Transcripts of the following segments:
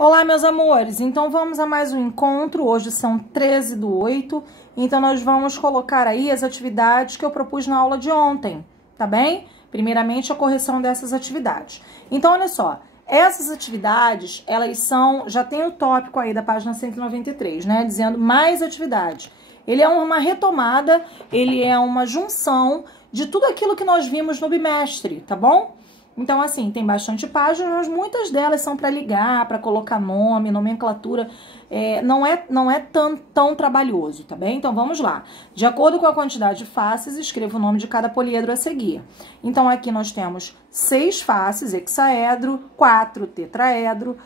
Olá, meus amores, então vamos a mais um encontro. Hoje são 13/8, então nós vamos colocar aí as atividades que eu propus na aula de ontem, tá bem? Primeiramente, a correção dessas atividades. Então, olha só, essas atividades, elas são, já tem o tópico aí da página 193, né, dizendo mais atividades. Ele é uma retomada, ele é uma junção de tudo aquilo que nós vimos no bimestre, tá bom? Então, assim, tem bastante páginas, mas muitas delas são para ligar, para colocar nome, nomenclatura. Não é tão trabalhoso, tá bem? Então, vamos lá. De acordo com a quantidade de faces, escreva o nome de cada poliedro a seguir. Então, aqui nós temos 6 faces, hexaedro, 4 tetraedro,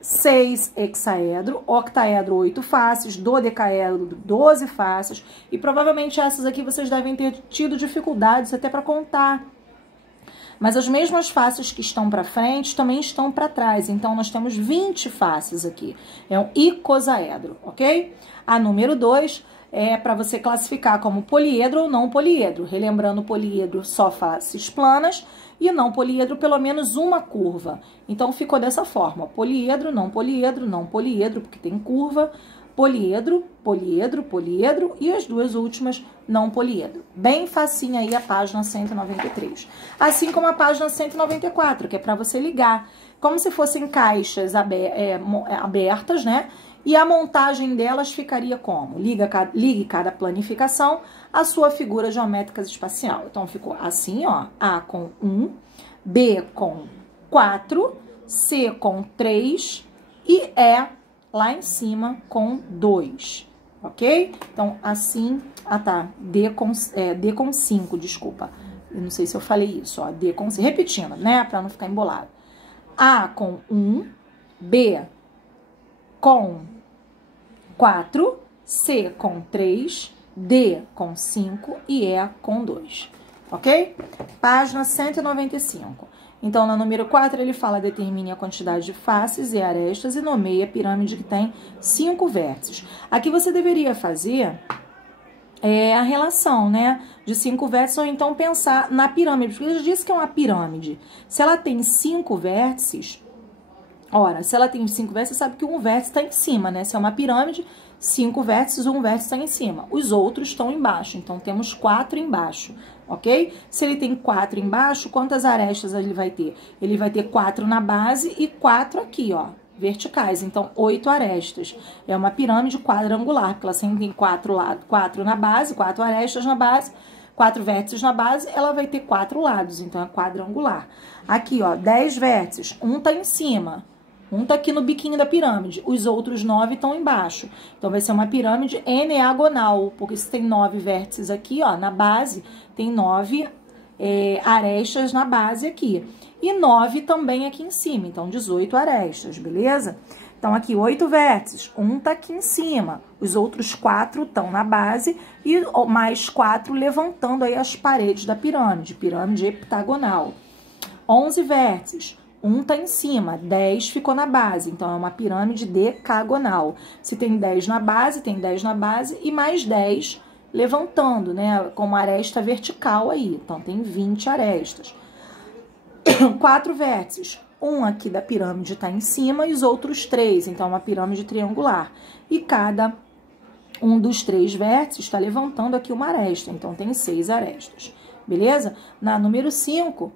6 hexaedro, octaedro, 8 faces, dodecaedro, 12 faces. E provavelmente essas aqui vocês devem ter tido dificuldades até para contar. Mas as mesmas faces que estão para frente também estão para trás. Então, nós temos 20 faces aqui. É um icosaedro, ok? A número 2 é para você classificar como poliedro ou não poliedro. Relembrando, poliedro só faces planas e não poliedro pelo menos uma curva. Então, ficou dessa forma. Poliedro, não poliedro, porque tem curva. Poliedro, poliedro, poliedro e as duas últimas não poliedro. Bem facinho aí a página 193. Assim como a página 194, que é para você ligar, como se fossem caixas abertas, né? E a montagem delas ficaria como? Ligue cada planificação à sua figura geométrica espacial. Então, ficou assim, ó. A com 1, B com 4, C com 3 e E lá em cima com 2, ok? Então, assim, D com 5, desculpa. Eu não sei se eu falei isso, ó, D com 5, repetindo, né, pra não ficar embolado. A com 1, B com 4, C com 3, D com 5 e E com 2, ok? Página 195. Então, no número 4, ele fala, determine a quantidade de faces e arestas e nomeie a pirâmide que tem 5 vértices. Aqui você deveria fazer a relação, né, de 5 vértices, ou então pensar na pirâmide, porque eu já disse que é uma pirâmide. Se ela tem 5 vértices, ora, se ela tem 5 vértices, você sabe que um vértice está em cima, né? Se é uma pirâmide, 5 vértices, um vértice está em cima. Os outros estão embaixo, então temos 4 embaixo, ok? Se ele tem 4 embaixo, quantas arestas ele vai ter? Ele vai ter 4 na base e 4 aqui, ó, verticais. Então, 8 arestas. É uma pirâmide quadrangular, porque ela sempre tem 4 lados, 4 na base, 4 arestas na base, 4 vértices na base, ela vai ter 4 lados, então é quadrangular. Aqui, ó, 10 vértices, um tá em cima. Um tá aqui no biquinho da pirâmide, os outros 9 estão embaixo. Então, vai ser uma pirâmide eneagonal, porque se tem 9 vértices aqui, ó, na base, tem 9 arestas na base aqui. E 9 também aqui em cima, então 18 arestas, beleza? Então, aqui 8 vértices, um tá aqui em cima, os outros 4 estão na base e mais 4 levantando aí as paredes da pirâmide heptagonal. 11 vértices. Um tá em cima, 10 ficou na base, então é uma pirâmide decagonal. Se tem 10 na base, tem 10 na base e mais 10 levantando, né, com uma aresta vertical aí. Então, tem 20 arestas. 4 vértices, um aqui da pirâmide tá em cima e os outros 3, então é uma pirâmide triangular. E cada um dos 3 vértices está levantando aqui uma aresta, então tem 6 arestas, beleza? Na número 5...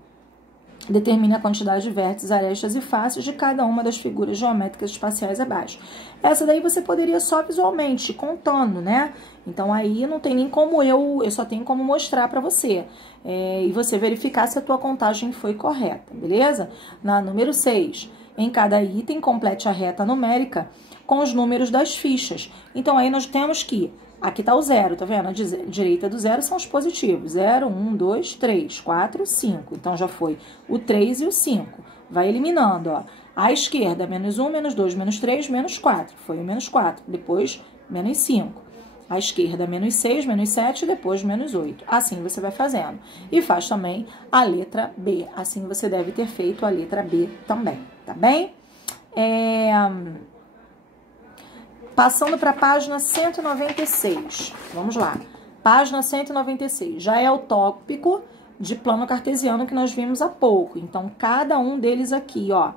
determine a quantidade de vértices, arestas e faces de cada uma das figuras geométricas espaciais abaixo. Essa daí você poderia só visualmente, contando, né? Então, aí não tem nem como eu só tenho como mostrar pra você. E você verificar se a tua contagem foi correta, beleza? Na número 6, em cada item, complete a reta numérica com os números das fichas. Então, aí nós temos que... aqui tá o 0, tá vendo? A direita do 0 são os positivos. 0, 1, 2, 3, 4, 5. Então, já foi o 3 e o 5. Vai eliminando, ó. À esquerda, menos 1, menos 2, menos 3, menos 4. Foi o menos 4. Depois, menos 5. À esquerda, menos 6, menos 7, depois menos 8. Assim você vai fazendo. E faz também a letra B. Assim você deve ter feito a letra B também, tá bem? Passando para a página 196. Vamos lá. Página 196. Já é o tópico de plano cartesiano que nós vimos há pouco. Então, cada um deles aqui, ó.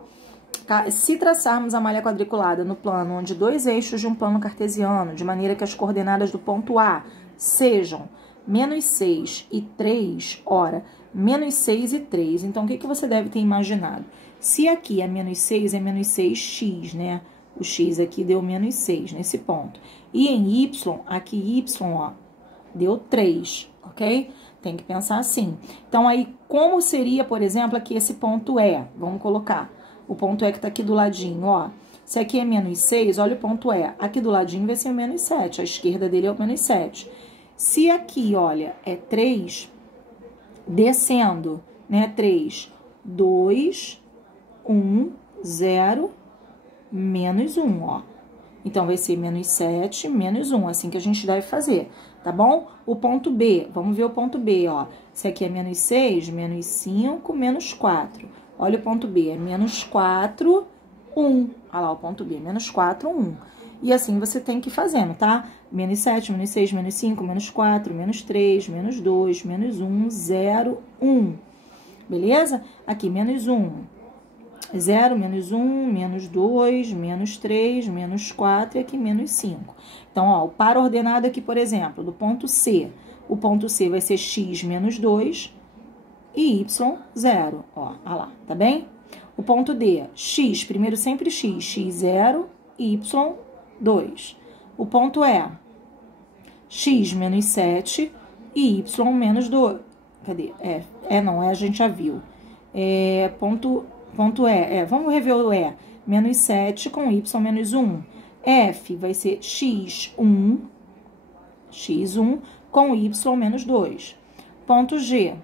Se traçarmos a malha quadriculada no plano onde dois eixos de um plano cartesiano, de maneira que as coordenadas do ponto A sejam -6 e 3, ora, -6 e 3. Então, o que você deve ter imaginado? Se aqui é -6, é -6x, né? O x aqui deu -6 nesse ponto. E em y, aqui y, ó, deu 3, ok? Tem que pensar assim. Então, aí, como seria, por exemplo, aqui esse ponto E? Vamos colocar. O ponto E que tá aqui do ladinho, ó. Se aqui é -6, olha o ponto E. Aqui do ladinho vai ser o -7. A esquerda dele é o -7. Se aqui, olha, é 3, descendo, né? 3, 2, 1, 0, -1, ó. Então, vai ser -7, -1, assim que a gente deve fazer, tá bom? O ponto B, vamos ver o ponto B, ó. Se aqui é -6, -5, -4. Olha o ponto B, é -4, 1. Olha lá o ponto B, -4, 1. E assim você tem que ir fazendo, tá? -7, -6, -5, -4, -3, -2, -1, 0, 1. Beleza? Aqui, -1. 0, -1, -2, -3, -4 e aqui -5. Então, ó, o par ordenado aqui, por exemplo, do ponto C. O ponto C vai ser x menos 2 e y, 0. Ó, lá, tá bem? O ponto D, x, primeiro sempre x, 0 e y, 2. O ponto E, x menos 7 e y menos 2. Cadê? Não, a gente já viu. Ponto E, vamos rever o E. Menos 7 com y menos 1. F vai ser x1 com y menos 2. Ponto G,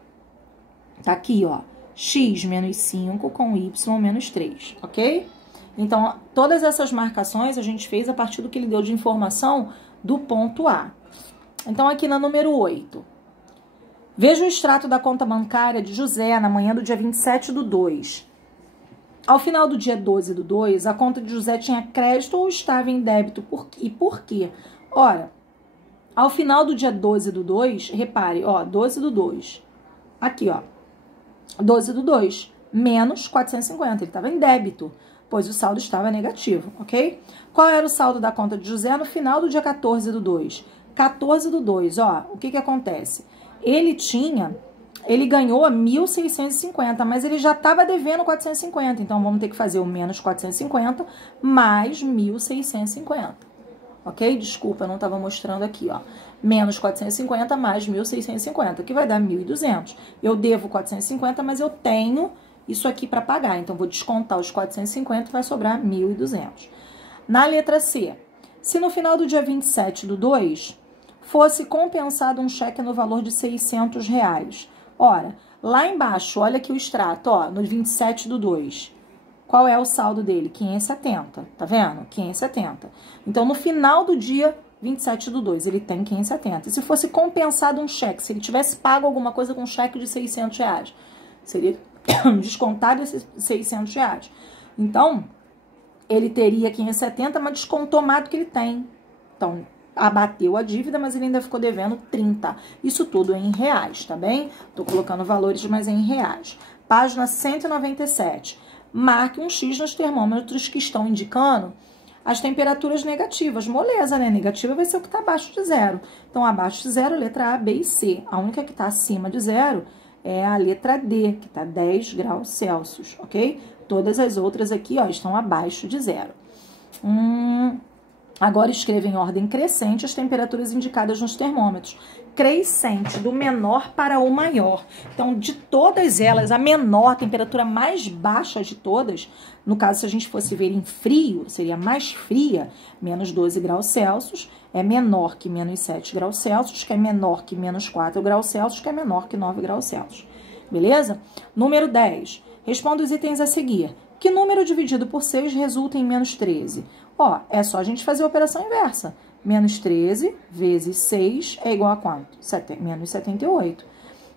tá aqui, ó, x menos 5 com y menos 3, ok? Então, todas essas marcações a gente fez a partir do que ele deu de informação do ponto A. Então, aqui na número 8. Veja o extrato da conta bancária de José na manhã do dia 27/2. Ao final do dia 12/2, a conta de José tinha crédito ou estava em débito? E por quê? Ora, ao final do dia 12/2, repare, ó, 12/2. Aqui, ó, 12/2, menos 450. Ele estava em débito, pois o saldo estava negativo, ok? Qual era o saldo da conta de José no final do dia 14/2? 14/2, ó, o que acontece? Ele ganhou a 1.650, mas ele já estava devendo 450. Então, vamos ter que fazer o menos 450 mais 1.650. Ok? Desculpa, não estava mostrando aqui, ó. Menos 450 mais 1.650, que vai dar 1.200. Eu devo 450, mas eu tenho isso aqui para pagar. Então, vou descontar os 450 e vai sobrar 1.200. Na letra C, se no final do dia 27/2 fosse compensado um cheque no valor de R$600. Ora, lá embaixo, olha aqui o extrato, ó, no 27/2. Qual é o saldo dele? 570, tá vendo? 570. Então, no final do dia 27/2, ele tem 570. E se fosse compensado um cheque, se ele tivesse pago alguma coisa com um cheque de R$600, seria descontado esses R$600. Então, ele teria 570, mas descontou mais do que ele tem. Então, abateu a dívida, mas ele ainda ficou devendo 30. Isso tudo em reais, tá bem? Tô colocando valores, mas em reais. Página 197. Marque um X nos termômetros que estão indicando as temperaturas negativas. Moleza, né? Negativa vai ser o que está abaixo de 0. Então, abaixo de 0, letra A, B e C. A única que está acima de 0 é a letra D, que está 10 graus Celsius, ok? Todas as outras aqui, ó, estão abaixo de 0. Agora, escreva em ordem crescente as temperaturas indicadas nos termômetros. Crescente, do menor para o maior. Então, de todas elas, a menor, a temperatura mais baixa de todas, no caso, se a gente fosse ver em frio, seria mais fria, menos 12 graus Celsius, é menor que menos 7 graus Celsius, que é menor que menos 4 graus Celsius, que é menor que 9 graus Celsius. Beleza? Número 10. Responda os itens a seguir. Que número dividido por 6 resulta em menos 13? Ó, é só a gente fazer a operação inversa. Menos 13 vezes 6 é igual a quanto? Menos 78.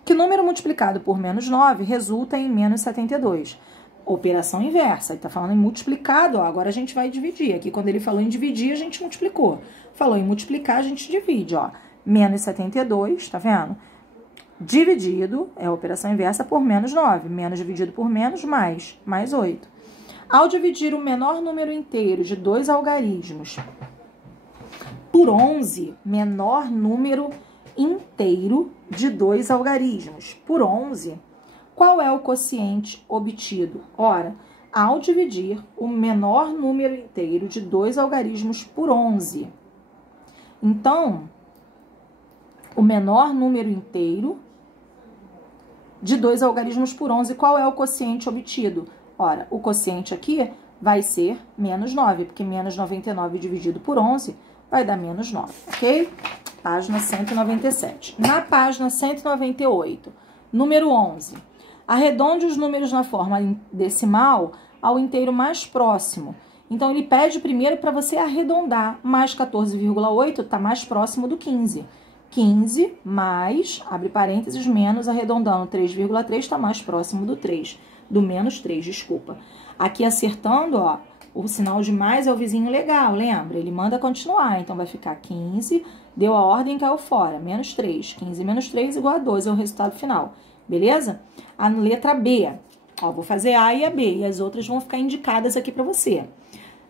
Que número multiplicado por menos 9 resulta em menos 72? Operação inversa. Ele tá falando em multiplicado, ó, agora a gente vai dividir. Aqui, quando ele falou em dividir, a gente multiplicou. Falou em multiplicar, a gente divide, ó. Menos 72, tá vendo? Dividido, é a operação inversa, por menos 9. Menos dividido por menos, mais 8. Ao dividir o menor número inteiro de 2 algarismos por 11, menor número inteiro de 2 algarismos por 11, qual é o quociente obtido? Ora, ao dividir o menor número inteiro de 2 algarismos por 11. Então, o menor número inteiro de 2 algarismos por 11, qual é o quociente obtido? Ora, o quociente aqui vai ser menos 9, porque menos 99 dividido por 11 vai dar menos 9, ok? Página 197. Na página 198, número 11. Arredonde os números na forma decimal ao inteiro mais próximo. Então, ele pede primeiro para você arredondar. Mais 14,8 está mais próximo do 15. 15 mais, abre parênteses, menos, arredondando 3,3 está mais próximo do 3. Do menos 3, desculpa. Aqui acertando, ó, o sinal de mais é o vizinho legal, lembra? Ele manda continuar, então vai ficar 15, deu a ordem, caiu fora, menos 3. 15 menos 3 igual a 12, é o resultado final, beleza? A letra B, ó, vou fazer A e a B, e as outras vão ficar indicadas aqui para você.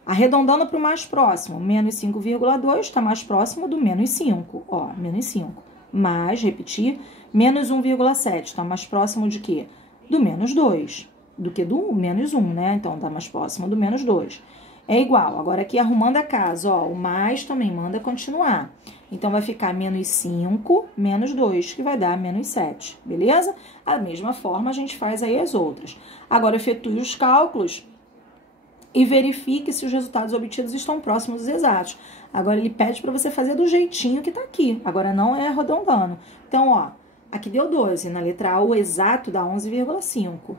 Arredondando para o mais próximo, menos 5,2 está mais próximo do menos 5, ó, menos 5. Mais, repetir, menos 1,7 está mais próximo de quê? Do menos 2, do que do menos 1, né? Então, tá mais próximo do menos 2. É igual. Agora, aqui, arrumando a casa, ó, o mais também manda continuar. Então, vai ficar menos 5, menos 2, que vai dar menos 7, beleza? Da mesma forma, a gente faz aí as outras. Agora, efetue os cálculos e verifique se os resultados obtidos estão próximos dos exatos. Agora, ele pede para você fazer do jeitinho que tá aqui. Agora, não é arredondando. Então, ó, aqui deu 12. Na letra A, o exato dá 11,5.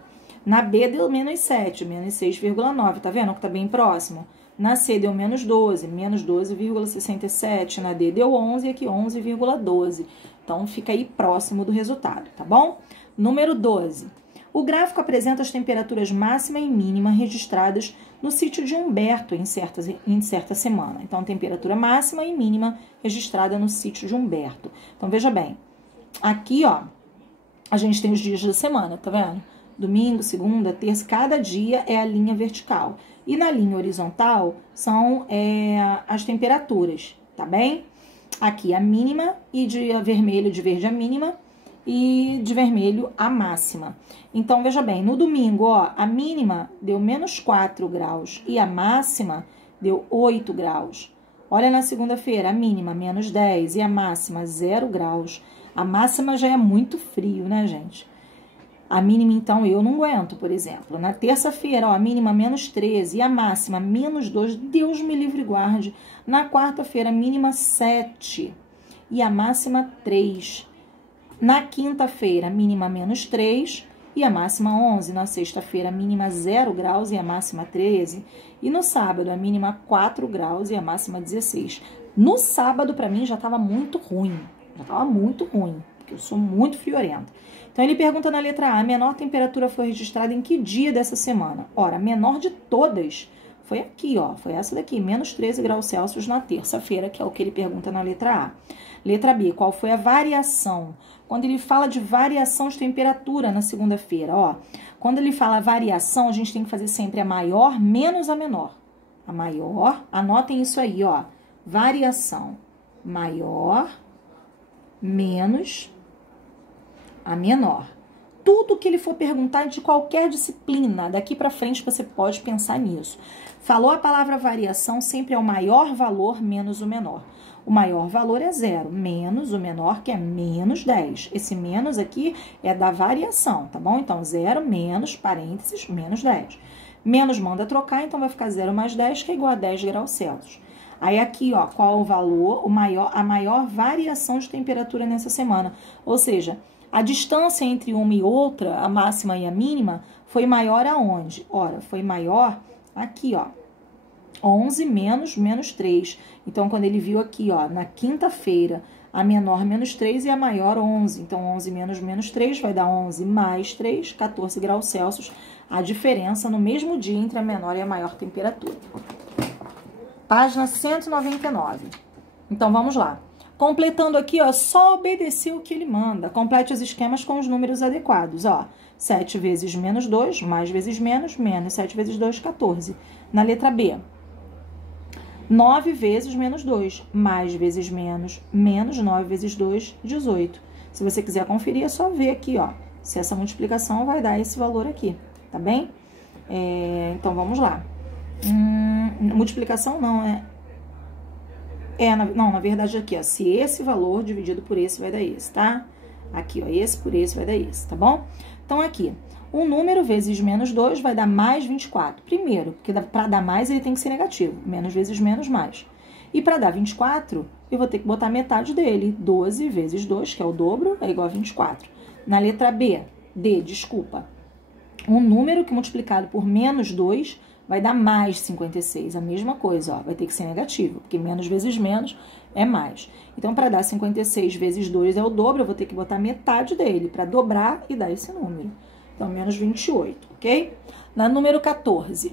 Na B, deu menos 7, menos 6,9. Tá vendo que tá bem próximo? Na C, deu menos 12, menos 12,67. Na D, deu 11 e aqui 11,12. Então, fica aí próximo do resultado, tá bom? Número 12. O gráfico apresenta as temperaturas máxima e mínima registradas no sítio de Humberto em certa semana. Então, temperatura máxima e mínima registrada no sítio de Humberto. Então, veja bem. Aqui, ó, a gente tem os dias da semana, tá vendo? Domingo, segunda, terça, cada dia é a linha vertical. E na linha horizontal são as temperaturas, tá bem? Aqui a mínima e de vermelho, de verde a mínima e de vermelho a máxima. Então, veja bem, no domingo, ó, a mínima deu menos 4 graus e a máxima deu 8 graus. Olha na segunda-feira, a mínima menos 10 e a máxima 0 graus. A máxima já é muito frio, né, gente? A mínima, então, eu não aguento, por exemplo. Na terça-feira, ó, a mínima menos 13 e a máxima menos 2. Deus me livre e guarde. Na quarta-feira, mínima 7 e a máxima 3. Na quinta-feira, mínima menos 3 e a máxima 11. Na sexta-feira, mínima 0 graus e a máxima 13. E no sábado, a mínima 4 graus e a máxima 16. No sábado, para mim, já estava muito ruim. Já estava muito ruim, porque eu sou muito friorenta. Então, ele pergunta na letra A, a menor temperatura foi registrada em que dia dessa semana? Ora, a menor de todas foi aqui, ó, foi essa daqui, menos 13 graus Celsius na terça-feira, que é o que ele pergunta na letra A. Letra B, qual foi a variação? Quando ele fala de variação de temperatura na segunda-feira, ó, quando ele fala variação, a gente tem que fazer sempre a maior menos a menor. A maior, anotem isso aí, ó, variação maior menos a menor. Tudo que ele for perguntar de qualquer disciplina, daqui para frente você pode pensar nisso. Falou a palavra variação, sempre é o maior valor menos o menor. O maior valor é 0, menos o menor, que é menos 10. Esse menos aqui é da variação, tá bom? Então, 0 menos, parênteses, menos 10. Menos manda trocar, então vai ficar 0 mais 10, que é igual a 10 graus Celsius. Aí aqui, ó, qual o valor, a maior variação de temperatura nessa semana. Ou seja, a distância entre uma e outra, a máxima e a mínima, foi maior aonde? Ora, foi maior aqui, ó, 11 menos 3. Então, quando ele viu aqui, ó, na quinta-feira, a menor menos 3 e a maior 11. Então, 11 menos 3 vai dar 11 mais 3, 14 graus Celsius. A diferença no mesmo dia entre a menor e a maior temperatura. Página 199. Então, vamos lá. Completando aqui, ó, só obedecer o que ele manda. Complete os esquemas com os números adequados, ó. 7 vezes menos 2, mais vezes menos 7 vezes 2, 14. Na letra B, 9 vezes menos 2, mais vezes menos 9 vezes 2, 18. Se você quiser conferir, é só ver aqui, ó, se essa multiplicação vai dar esse valor aqui, tá bem? Então, vamos lá. Multiplicação não, na verdade aqui, ó, se esse valor dividido por esse vai dar esse, tá? Aqui, ó, esse por esse vai dar esse, tá bom? Então, aqui, um número vezes menos 2 vai dar mais 24. Primeiro, porque para dar mais ele tem que ser negativo. Menos vezes menos, mais. E para dar 24, eu vou ter que botar metade dele. 12 vezes 2, que é o dobro, é igual a 24. Na letra B, desculpa. Um número que multiplicado por menos 2 vai dar mais 56. A mesma coisa, ó, vai ter que ser negativo, porque menos vezes menos é mais. Então, para dar 56 vezes 2 é o dobro, eu vou ter que botar metade dele para dobrar e dar esse número. Então, menos 28, ok? Na número 14.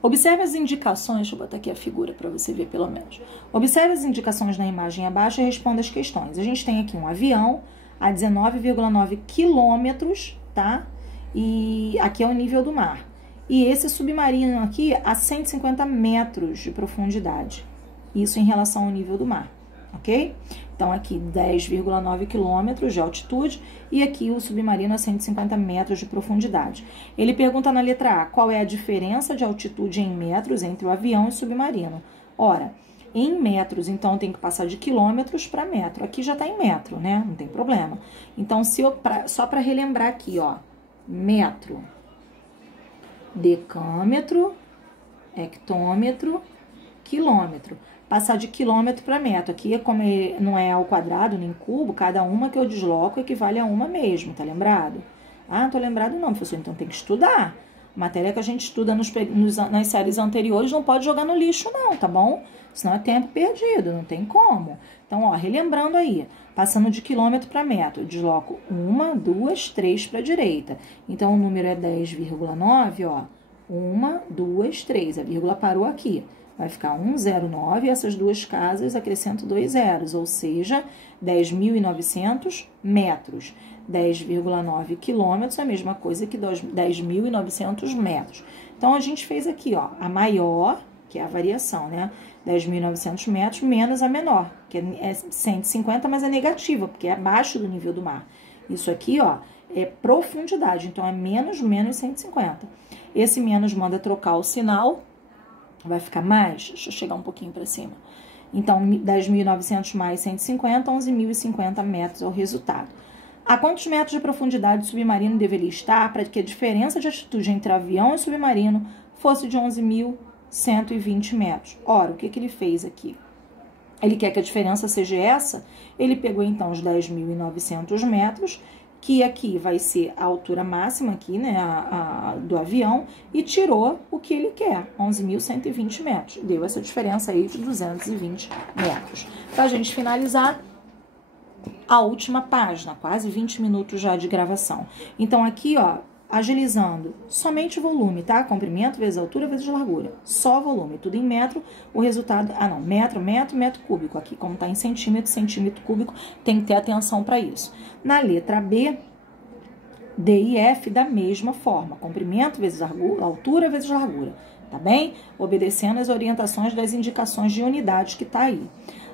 Observe as indicações, deixa eu botar aqui a figura para você ver pelo menos. Observe as indicações na imagem abaixo e responda as questões. A gente tem aqui um avião a 19,9 quilômetros, tá? E aqui é o nível do mar. E esse submarino aqui a 150 metros de profundidade. Isso em relação ao nível do mar, ok? Então, aqui 10,9 quilômetros de altitude e aqui o submarino a 150 metros de profundidade. Ele pergunta na letra A, qual é a diferença de altitude em metros entre o avião e o submarino? Ora, em metros, então, tem que passar de quilômetros para metro. Aqui já está em metro, né? Não tem problema. Então, só para relembrar aqui, ó, metro, decâmetro, hectômetro, quilômetro. Passar de quilômetro para metro. Aqui, como não é ao quadrado nem cubo, cada uma que eu desloco equivale a uma mesmo, tá lembrado? Ah, não tô lembrado não, professor, então tem que estudar. Matéria que a gente estuda nas séries anteriores não pode jogar no lixo não, tá bom? Senão é tempo perdido, não tem como. Então, ó, relembrando aí, passando de quilômetro para metro, eu desloco 1, 2, 3 para a direita. Então, o número é 10,9, ó. 1, 2, 3, a vírgula parou aqui. Vai ficar 109, essas duas casas acrescento 2 zeros, ou seja, 10.900 metros. 10,9 quilômetros é a mesma coisa que 10.900 metros. Então, a gente fez aqui, ó, a maior, que é a variação, né? 10.900 metros menos a menor, que é 150, mas é negativa, porque é abaixo do nível do mar. Isso aqui, ó, é profundidade, então é menos 150. Esse menos manda trocar o sinal, vai ficar mais, deixa eu chegar um pouquinho para cima. Então, 10.900 mais 150, 11.050 metros é o resultado. A quantos metros de profundidade o submarino deveria estar para que a diferença de altitude entre avião e submarino fosse de 11.120 metros? Ora, o que ele fez aqui? Ele quer que a diferença seja essa, ele pegou então os 10.900 metros, que aqui vai ser a altura máxima aqui, né, do avião, e tirou o que ele quer, 11.120 metros. Deu essa diferença aí de 220 metros. Para a gente finalizar, a última página, quase 20 minutos já de gravação. Então, aqui, ó, agilizando, somente volume, tá? Comprimento vezes altura vezes largura. Só volume, tudo em metro, o resultado... Ah, não, metro cúbico. Aqui, como tá em centímetro cúbico, tem que ter atenção para isso. Na letra B, D e F, da mesma forma. Comprimento vezes altura vezes largura, tá bem? Obedecendo as orientações das indicações de unidades que tá aí.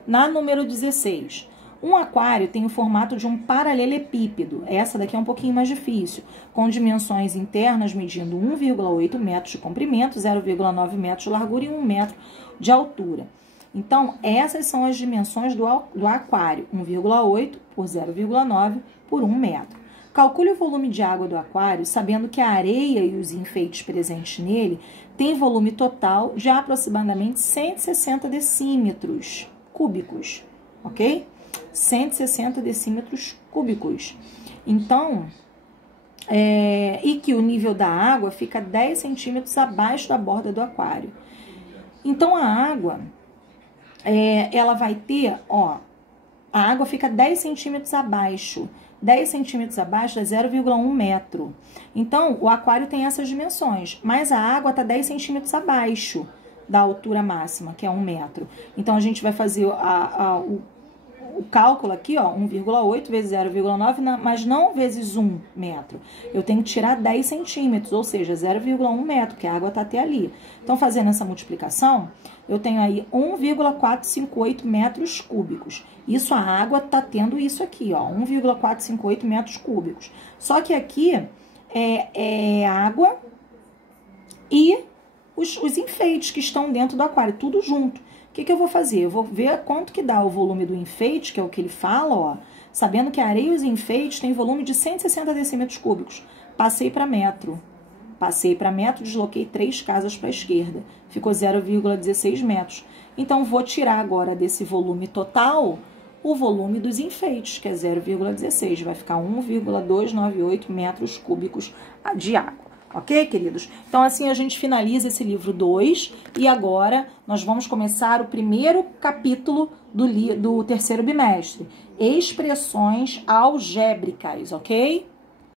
Na número 16... Um aquário tem o formato de um paralelepípedo, essa daqui é um pouquinho mais difícil, com dimensões internas medindo 1,8 metros de comprimento, 0,9 metros de largura e 1 metro de altura. Então, essas são as dimensões do aquário, 1,8 por 0,9 por 1 metro. Calcule o volume de água do aquário, sabendo que a areia e os enfeites presentes nele têm volume total de aproximadamente 160 decímetros cúbicos, ok? 160 decímetros cúbicos. Então, e que o nível da água fica 10 centímetros abaixo da borda do aquário. Então, a água, ela vai ter, ó, a água fica 10 centímetros abaixo. 10 centímetros abaixo é 0,1 metro. Então, o aquário tem essas dimensões, mas a água está 10 centímetros abaixo. da altura máxima, que é 1 metro. Então, a gente vai fazer o cálculo aqui, ó, 1,8 vezes 0,9, mas não vezes 1 metro. Eu tenho que tirar 10 centímetros, ou seja, 0,1 metro, que a água tá até ali. Então, fazendo essa multiplicação, eu tenho aí 1,458 metros cúbicos. Isso, a água tá tendo isso aqui, ó, 1,458 metros cúbicos. Só que aqui é água e os enfeites que estão dentro do aquário, tudo junto. O que eu vou fazer? Eu vou ver quanto que dá o volume do enfeite, que é o que ele fala, ó. Sabendo que a areia e os enfeites têm volume de 160 decímetros cúbicos. Passei para metro. Passei para metro, desloquei 3 casas para a esquerda. Ficou 0,16 metros. Então, vou tirar agora desse volume total o volume dos enfeites, que é 0,16. Vai ficar 1,298 metros cúbicos de água. Ok, queridos? Então, assim a gente finaliza esse livro 2 e agora nós vamos começar o primeiro capítulo do terceiro bimestre. Expressões algébricas, ok?